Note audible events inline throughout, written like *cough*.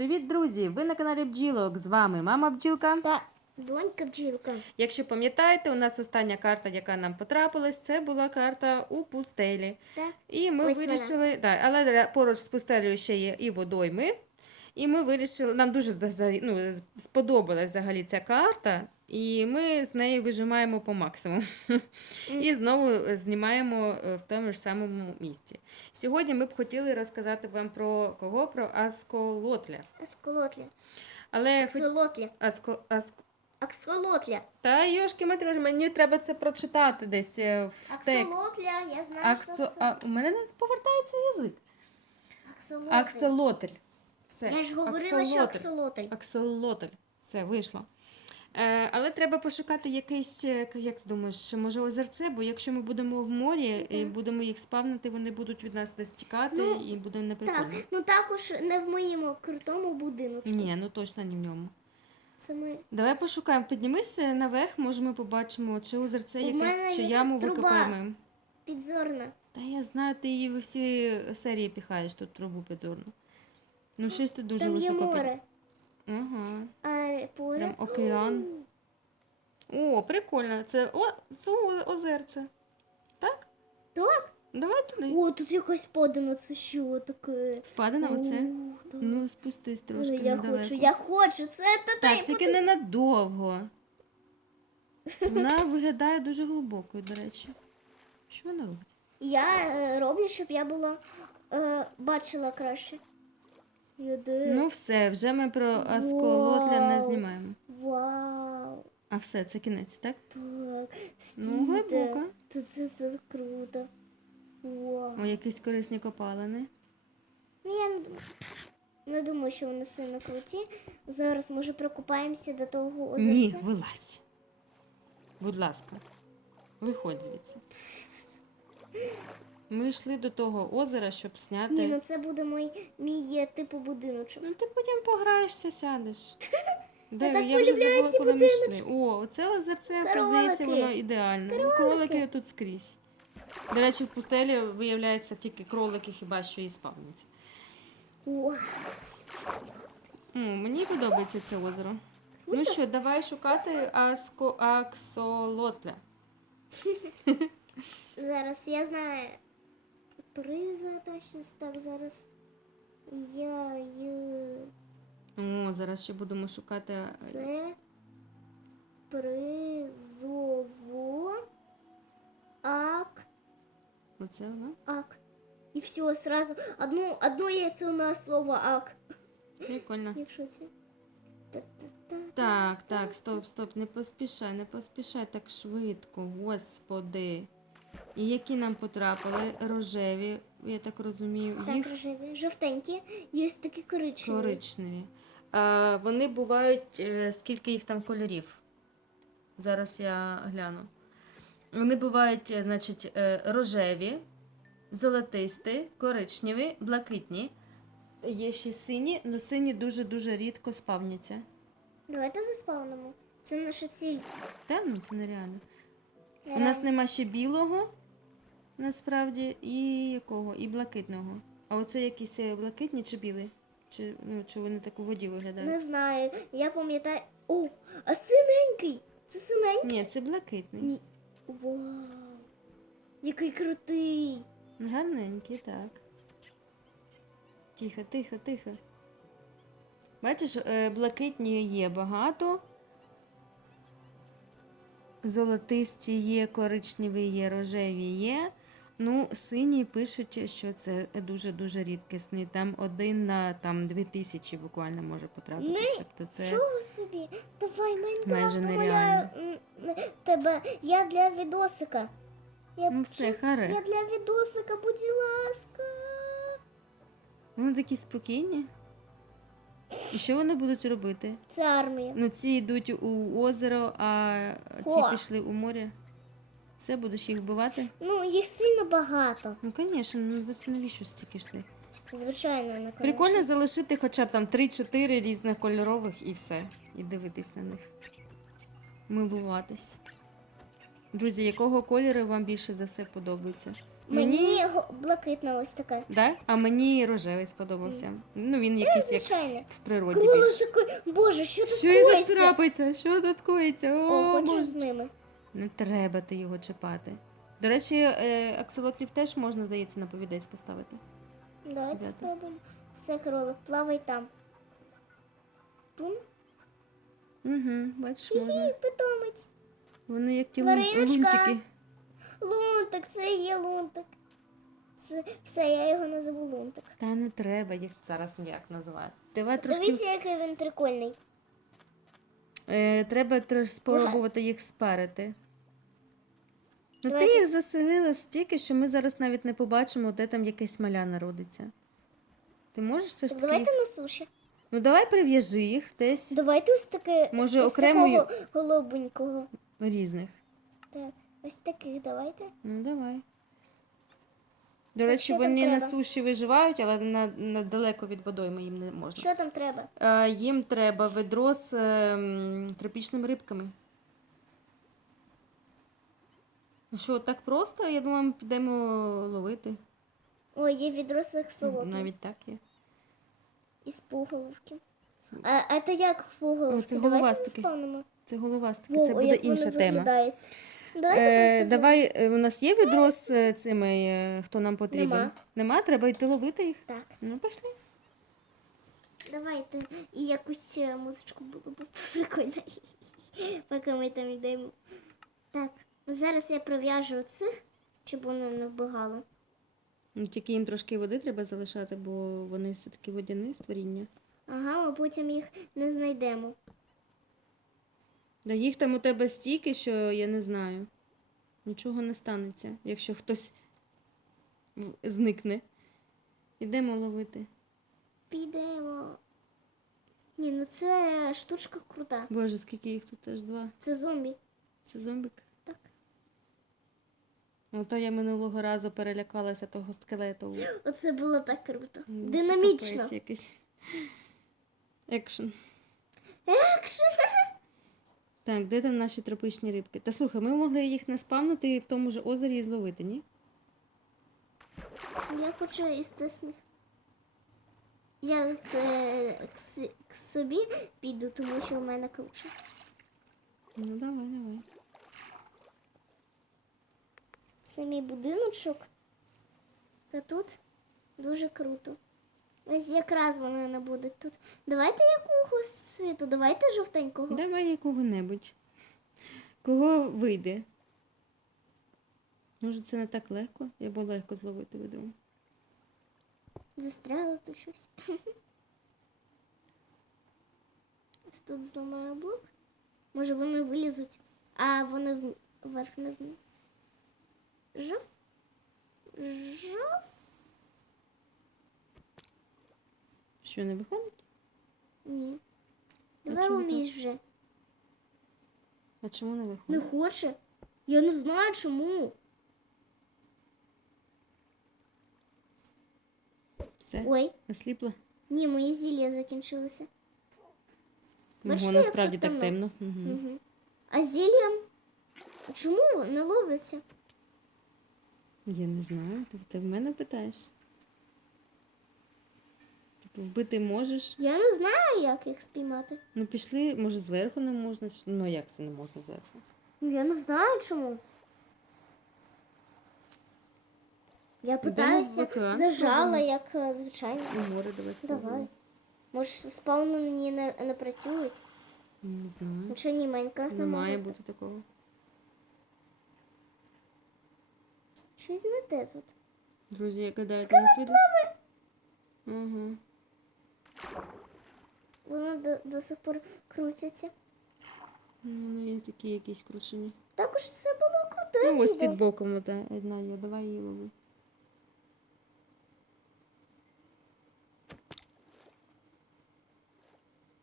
Привіт, друзі! Ви на каналі Бджілок. З вами мама бджілка. Та донька бджілка. Якщо пам'ятаєте, у нас остання карта, яка нам потрапилась, це була карта у пустелі. Так. І ми Ось вона. вирішили, да, але поруч з пустелею ще є і водойми. І ми вирішили, нам дуже ну, сподобалась взагалі ця карта, і ми з неї вижимаємо по максимуму. *laughs* І знову знімаємо е, в тому ж самому місці. Сьогодні ми б хотіли розказати вам про кого? Про Асколотля. Асколотля. Але хоч- Аксолотля. Аско. Аксолотля. Та йошки матрош, мені треба це прочитати десь е, в тек. Аксолотля, я знаю, Аксо... що це. А, у мене не повертається язик. Аксолотля. Аксолотль. Все. Я ж говорила, що аксолотль. Аксолотль. Все, вийшло. Е, але треба пошукати якесь, е, як ти думаєш, може озерце, бо якщо ми будемо в морі і будемо їх спавнити, вони будуть від нас десь тікати Ну, і буде неприкольно. Так, ну також не в моєму крутому будиночку. Ні, ну точно не в ньому. Це ми. Давай пошукаємо. Піднімись наверх, може ми побачимо, чи озерце якесь, чи яму викопаємо. Підзорна. Та я знаю, ти її в всі серії піхаєш тут трубу підзорну. Ну, щось ти дуже Там є високо. море. Ага. А. Прям океан. О, прикольно. Це о, це о- озерце. Так? Так? Давай туди. О, тут якось подано, це що таке? Впадена оце. Ух, так. Ну, спустись трошки я недалеко. хочу, я хочу, це та Так, тільки ненадовго. *laughs* Вона виглядає дуже глибокою, до речі. Що вона робить? Я е, роблю, щоб я була е, бачила краще. Йде. Ну, все, вже ми про Асколотля не знімаємо. Вау. А все, це кінець, так? Так. Ну, глибоко. Це, це, це круто. Вау. О, якісь корисні копалини. Ну, я не думаю. Не думаю, що вони сильно круті. Зараз, може, прокупаємося до того озерця. Ні, вилазь. Будь ласка, виходь звідси. Ми йшли до того озера, щоб зняти. Ні, ну це буде мій, мій типу будиночок. Ну ти потім пограєшся, сядеш. *laughs* Де так ви? я вже забула, куди ми йшли. О, це озерце, Кролики. здається, воно ідеальне. Ну, кролики тут скрізь. До речі, в пустелі виявляється тільки кролики, хіба що і спавняться. О, мені подобається це озеро. Ну що, давай шукати аско... аксолотля. *laughs* Зараз я знаю. Приза точно так зараз. Я. О, зараз ще будемо шукати. е, Це призово ак Оце воно. ак. І все, сразу одну, одно яйцо у нас слово ак. Прикольно. Так, так, стоп, стоп, не поспішай, не поспішай так швидко, господи. І які нам потрапили? Рожеві, я так розумію, Так, їх рожеві. Жовтенькі, є такі коричневі. коричневі. А, вони бувають, е, скільки їх там кольорів. Зараз я гляну. Вони бувають, е, значить, е, рожеві, золотисті, коричневі, блакитні. Є ще сині, але сині дуже-дуже рідко спавняться. Давайте заспавнимо. Це наша ціль. Та, ну це нереально. У нас нема ще білого, насправді, і якого? І блакитного. А оце якісь е, блакитні чи білі? Чи, ну, чи вони так у воді виглядають? Не знаю. Я пам'ятаю. О, а синенький! Це синенький. Ні, це блакитний. Ні. Вау. Який крутий. Гарненький, так. Тихо, тихо, тихо. Бачиш, е, блакитні є багато. Золотисті є, коричневі є, рожеві є. Ну, сині пишуть, що це дуже-дуже рідкісний. Там один на там, дві тисячі буквально може потрапитись. Тобто це Чого собі? Давай Майже нереально. м, тебе. Я для відосика. Я, Ну все, чесно, харе. я для відосика, будь ласка. вони такі спокійні. І що вони будуть робити? Це армія. Ну, ці йдуть у озеро, а ці пішли у море. Все, будеш їх вбивати? Ну, їх сильно багато. Ну, звісно, ну за навіщо стільки йшли? Звичайно, не конечно. Прикольно залишити хоча б там 3-4 різних кольорових і все. І дивитись на них. Милуватись. Друзі, якого кольору вам більше за все подобається? Мені блакитна ось така. Да? А мені рожевий сподобався. Ну, він якийсь як в природі Кролик більш. такий, боже, що тут Що тут коїться? трапиться? Що тут коїться? О, О, Боже. з ними? Не треба ти його чіпати. До речі, е, акселотлів теж можна, здається, на повідець поставити. Давайте Взяти. спробуємо. Все, кролик, плавай там. Тум. Угу, бачиш, можна. Питомець. Вони як ті Твариночка. лунтики. Лунтик, це є лунтик. Це все, я його назову лунтик. Та не треба їх зараз ніяк називати. Давай трошки Дивіться, який він прикольний. е, треба трошки спробувати їх спарити. Ну, ти їх заселила стільки, що ми зараз навіть не побачимо, де там якась маля народиться. Ти можеш все ж таки. Давайте їх- на суші. Ну давай прив'яжи їх десь Давайте ось таке. Може, ось окремою- такого голубенького. різних. Так, ось таких давайте. Ну давай. До речі, вони на суші виживають, але на, на далеко від водойми їм не можна. Що там треба? Е, їм треба ведро з е, тропічними рибками. Ну Що, так просто? Я думаю, ми підемо ловити. Ой, є відро сексолоту. Навіть так є. Із пуголовки. А, а це як пуголовки? Це головастики. Це головастики, це буде інша тема. виглядають? Давайте Е, просто давай, е, у нас є відро з е, цими, е, хто нам потрібен? Нема. Нема? Треба йти ловити їх? так. Ну, пішли. Давайте. І якусь е, музичку було б *laughs* прикольно. Поки ми там йдемо. Так, зараз я пров'яжу цих, щоб вони не вбігали. Ну, Тільки їм трошки води треба залишати, бо вони все-таки водяні створіння. Ага, ми потім їх не знайдемо. Да їх там у тебе стільки, що я не знаю. Нічого не станеться, якщо хтось зникне. Ідемо ловити. Підемо. Ні, ну це штучка крута. Боже, скільки їх тут аж два. Це зомбі. Це зомбик. Так. Ото я минулого разу перелякалася того скелету. *gasps* Оце було так круто. Ну, це Динамічно. капець якийсь. Екшн. Екшн. *laughs* Так, де там наші тропічні рибки? Та слухай, ми могли їх наспавнити в тому ж озері і зловити, ні? Я хочу естественних. Я к, е, к, с- к собі піду, тому що у мене круче. Ну давай, давай. Це мій будиночок. Та тут дуже круто. Ось якраз вони не будуть тут. Давайте якогось цвіту, давайте жовтенького. Давай якого-небудь. Кого вийде? Може, це не так легко? Я б легко зловити видимо. Застряло тут щось. Ось тут зламаю блок. Може вони вилізуть, а вони вверх не вниз. Жов. Жов. Що, не виходить? Ні. Давай чому умієш вже. А чому не виходить? Не хоче? Я не знаю чому. Все? Ой, Осліпла? ні, мої зілля закінчилися. Бачите, Ого, як насправді тут так темно? темно. Угу. Угу. А зіллям? Чому не ловиться? Я не знаю. Ти, ти в мене питаєш? Типу, вбити можеш? Я не знаю, як їх спіймати. Ну пішли, може, зверху не можна. Ну як це не можна зверху? Ну, я не знаю чому. Я питаюся, зажала, як е, звичайно. У море давай спробуємо. Давай. Може, спавнені не, не працюють? Не знаю. Ну, ні, Майнкрафт не Не має бути такого. Щось не те тут. Друзі, як гадаєте, на світло? Угу. Вони до, до сих пор крутяться. Ну, є такі якісь крушені. Також це було круте. Ну, ось відео. під боком ота одна є. Давай її лови.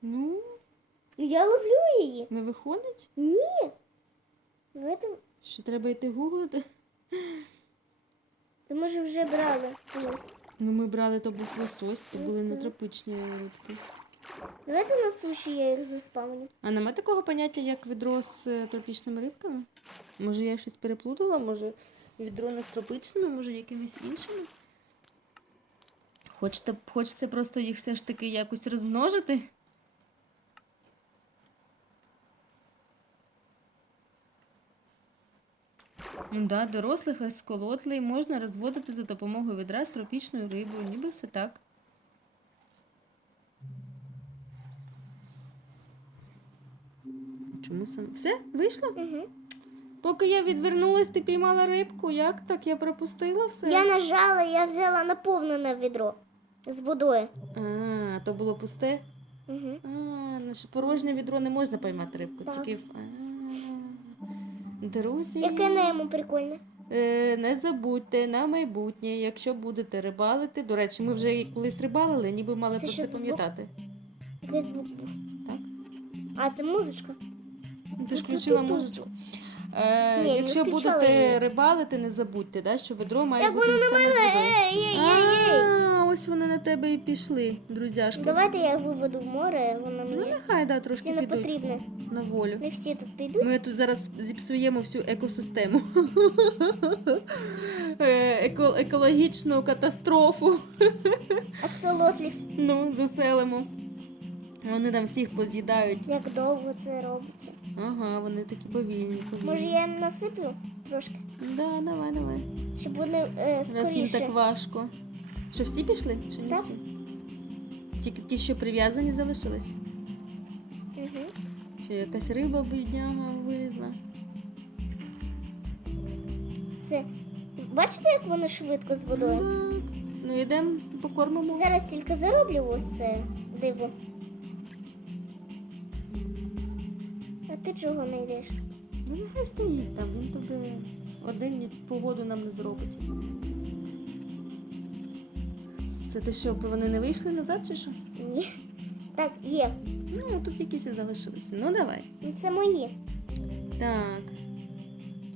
Ну, Ну, Я ловлю її. не виходить? Ні. Давайте, Що треба йти гуглити? То ми ж вже брали колись. Ну, ми брали, то був лосось, то були не тропічні рибки. Давайте на суші я їх заспавню. А нема такого поняття, як відро з е, тропічними рибками? Може, я щось переплутала? Може, Відро не з тропичними, може, якимись іншими? Хочете, хочеться просто їх все ж таки якось розмножити? Да, дорослих есколотлей можна розводити за допомогою відра з тропічною рибою, ніби все так. Чому сам? Все? Вийшло? Угу. Поки я відвернулась, ти піймала рибку. Як так? Я пропустила все? Я нажала, я взяла наповнене відро з водою. А, то було пусте? Угу. А, наше порожнє відро не можна поймати рибку. Так. Тільки в. Друзі, Яке на йому прикольне. е, не забудьте на майбутнє, якщо будете рибалити. До речі, ми вже колись рибалили, ніби мали Це про це пам'ятати. Який звук був. Так? А, це музичка. Ти ж включила музичку. Е, Ні, якщо будете її. рибалити, не забудьте, да, що ведро має Як бути воно на мене? Ось вони на тебе і пішли, друзяшки. Давайте я виведу в море, воно мені. Ну, нехай да, трошки всі не підуть потрібне. на волю. Не всі тут підуть. Ми тут зараз зіпсуємо всю екосистему. *laughs* Е, Еко, екологічну катастрофу. *laughs* Аксолотлів. Ну, заселимо. Вони там всіх поз'їдають. Як довго це робиться. Ага, вони такі повільні, повільні. Може я їм насиплю трошки, Да, давай, давай. щоб вони е, Раз їм так важко. Що всі пішли? Чи не Так. всі? Тільки ті, що прив'язані, залишились. Угу. Що якась риба бідняга вилізла. Все. Бачите, як вони швидко з водою? Так. Ну йдемо покормимо. Зараз тільки зароблю ось це диво. А ти чого не йдеш? Ну нехай стоїть там, він тобі один ні погоду нам не зробить. Це те, щоб вони не вийшли назад чи що? Ні. Так, є. Ну, тут якісь і залишилися. Ну давай. Це мої. Так.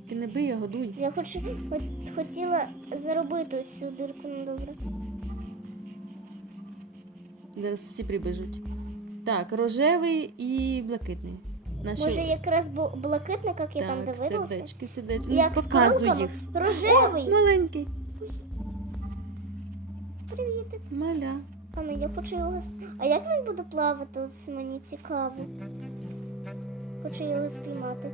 Тільки не бий, а годуй. Я хочу, хот- хотіла заробити ось цю дирку, ну добре. Зараз всі прибіжуть. Так, рожевий і блакитний. Наші... Може, якраз бу- блакитник, як я там так, дивилася? сердечки, сердечки. Як Ну, з показуй коронками? їх. Рожевий. Маленький. Привітик. Маля. А ну я хочу його. А як він буде плавати? Ось мені цікаво. Хочу його спіймати.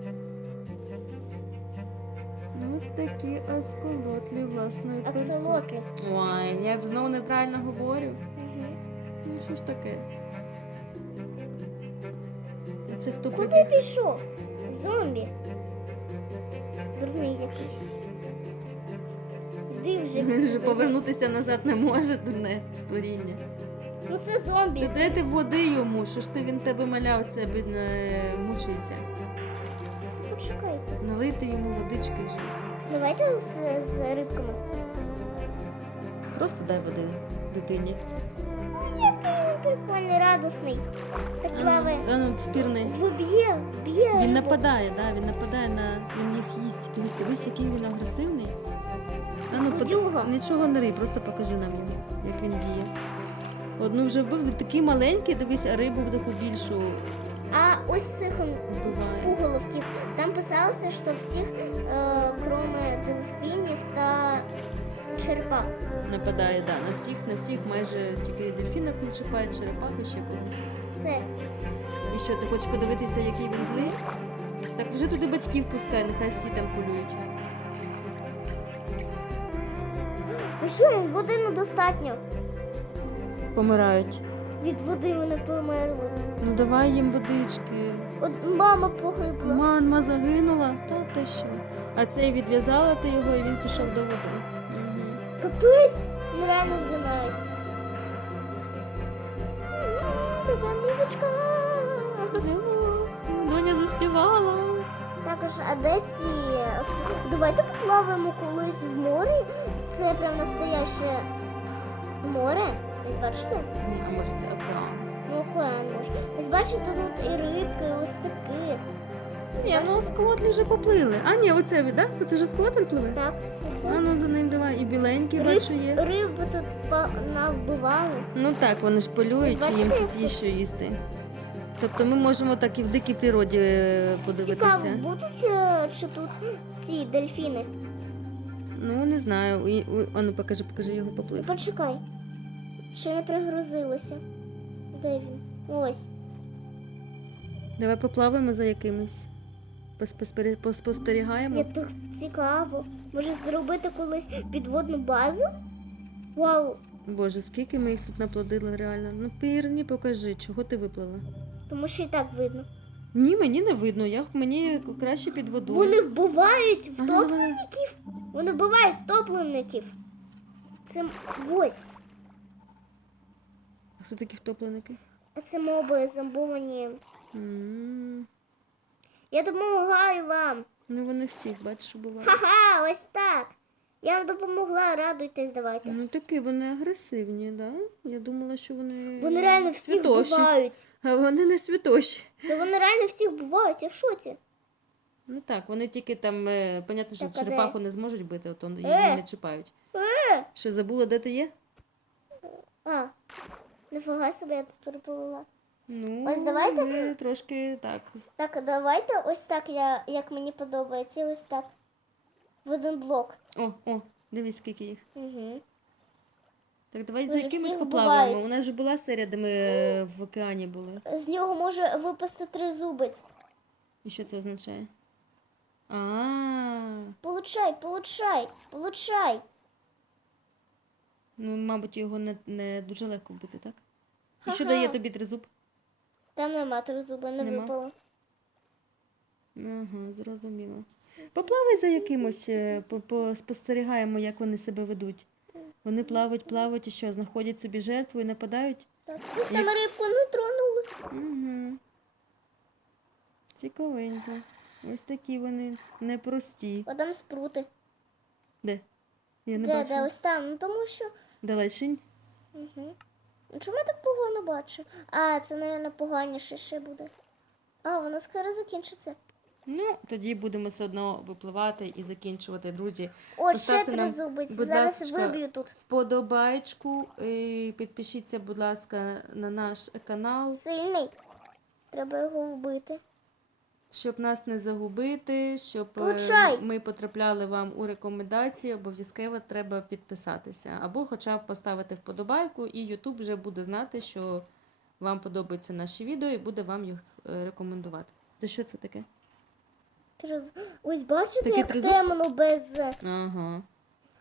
Ну, такі осколотлі власної персони. Ой, я б знову неправильно говорю. Угу. Ну що ж таке? Це хто Куди прибіг? пішов? Зомбі. Дурний якийсь. Він же повернутися назад не може, дурне створіння. Ну це зомбі. Ти дайте води йому, що ж ти він тебе маляв, це бідне мучиться. Почекайте. Налити йому водички вже. Давайте з, з рибками. Просто дай води дитині. Який він прикольний, радісний. Так плаває. А ну, впірни. Виб'є, б'є. Він рибу. нападає, да, він нападає на. Він їх їсть. Дивись, який він агресивний. А ну, под... Нічого не рий, просто покажи нам його, як він діє. Одну вже вбив, він такий маленький, дивись, а рибу в таку більшу А ось цих пуголовків. Там писалося, що всіх, е, кроме дельфінів та черепах. Нападає, да, на всіх, на всіх майже тільки дельфінок не чіпає, черепахи ще когось. Все. І що, ти хочеш подивитися, який він злий? Так вже туди батьків пускай, нехай всі там полюють. Ну що, води недостатньо. Помирають. Від води вони померли. Ну давай їм водички. От мама погибла. Мама загинула, та ти що? А цей відв'язала ти його і він пішов до води. Капець, він реально згинається. Така музичка. Доня заспівала. Також, а де ці Давайте поплаваємо колись в морі. Це прям настояще море. Ось бачите? А може це океан? Ну, океан може. Ось бачите, тут і рибки, і ось такі. Ні, ну сколотлі вже поплили. А ні, оце ви, так? Оце ж сколотль пливе? Так, це все. А ну за ним давай. І біленький, Риб, бачу, є. риби тут по- навбивали. Ну так, вони ж полюють, чи їм бачите, тут як є що їсти. Тобто ми можемо так і в дикій природі е, Цікаво, подивитися. будуть е, чи тут ці дельфіни? Ну, не знаю. І, у- а ну покажи, покажи його поплив. Почекай. Ще не пригрузилося. Де він? Ось. Давай поплаваємо за якимось. Пос- Поспостерігаємо. Я так цікаво. Може зробити колись підводну базу? Вау! Боже, скільки ми їх тут наплодили реально. Ну, Пірні, покажи, чого ти виплила. Тому що і так видно. Ні, мені не видно. Я, мені краще під водою. Вони вбивають Ага, втопленників. Вони вбивають топленників. Це ось. А хто такі втопленики? А це моби зомбовані. М, Я допомагаю вам. Ну вони всіх, бачиш, убивають. Ха-ха, ось так. Я вам допомогла, радуйтесь, давайте. Ну такі вони агресивні, да? Я думала, що вони. Вони реально всіх святоші. вбивають. А вони не святоші. Та вони реально всіх вбивають, я в шоці. Ну так, вони тільки там, е, понятно, що Так, а де? черепаху не зможуть бити, от її Е! не чіпають. Е! Що забула, де ти є? А, нифига себе я тут переплила. Ну, Ось давайте. ми трошки так. Так, а давайте ось так, я, як мені подобається, ось так. В один блок. О, о, дивись, скільки їх. Угу. Так, давай за якимось всіх поплаваємо. У нас же була серія, де ми е, в океані були. З нього може випасти тризубець. І що це означає? А, Получай, получай, получай. ну, мабуть, його не, не дуже легко вбити, так? І що дає тобі тризуб? Там нема тризуба, не Нема? випало. Ага, зрозуміло. Поплавай за якимось, е, по- по- спостерігаємо, як вони себе ведуть. Вони плавають, плавають і що, знаходять собі жертву і нападають? Так. Ось там рибку не тронули. Угу. Цікавенько. Ось такі вони непрості. А там спрути. Де? Я не де, де, ось там. Ну тому що. Далечень? Угу. Чому я так погано бачу? А, це, мабуть, поганіше ще буде. А, воно скоро закінчиться. Ну, тоді будемо все одно випливати і закінчувати, друзі. О, ще тризубець. будь Зараз виб'ю тут. Вподобайку. Підпишіться, будь ласка, на наш канал, Сильний. Треба його вбити. щоб нас не загубити, щоб е, ми потрапляли вам у рекомендації. Обов'язково треба підписатися. Або хоча б поставити вподобайку, і YouTube вже буде знати, що вам подобаються наші відео і буде вам їх е, рекомендувати. То що це таке? Триз... Ось бачите, Такий як тризуб? темно без. Ага.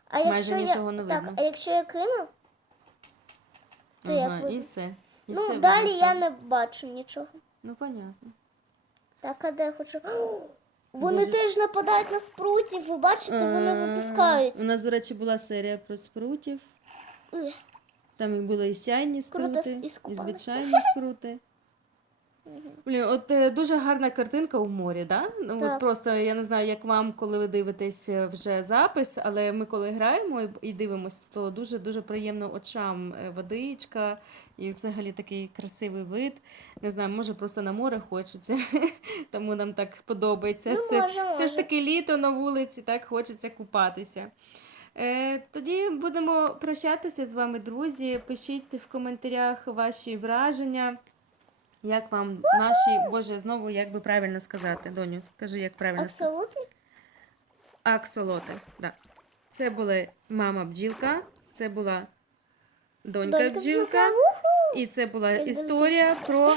А якщо Майже я... нічого не так, видно. а якщо я кину, то як і видно? все. І ну все далі видно, я що- не бачу нічого. Ну, понятно. Так, а де я хочу. О, Вони Дуже- теж нападають на спрутів. Ви бачите, вони А, випускають. У нас, до речі, була серія про спрутів. Ух, Там і були і сяйні Круто, скрути, і і скупалися. звичайні скрути. Блін, от е, дуже гарна картинка у морі, да? Ну, Так. От просто я не знаю, як вам, коли ви дивитесь е, вже запис, але ми коли граємо і- і дивимося, то дуже дуже приємно очам е, водичка і взагалі такий красивий вид. Не знаю, може просто на море хочеться, *laughs* тому нам так подобається. Ну, Все, може, все ж може. таки літо на вулиці, так хочеться купатися. Е, тоді будемо прощатися з вами, друзі. Пишіть в коментарях ваші враження. Як вам наші, боже, знову як би правильно сказати, доню, скажи, як правильно сказати. Аксолоти? Аксолоти. Да. Це були мама бджілка, це була донька, бджілка, бджілка, і це була історія про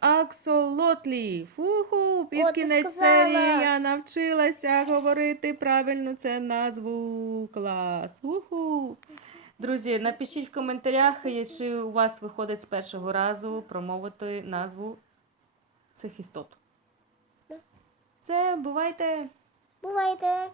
аксолотлі. Фуху, під О, ти кінець сказала. серії я навчилася говорити правильно це назву клас. Уху. Друзі, напишіть в коментарях, е, чи у вас виходить з першого разу промовити назву цих істот. Це бувайте. Бувайте.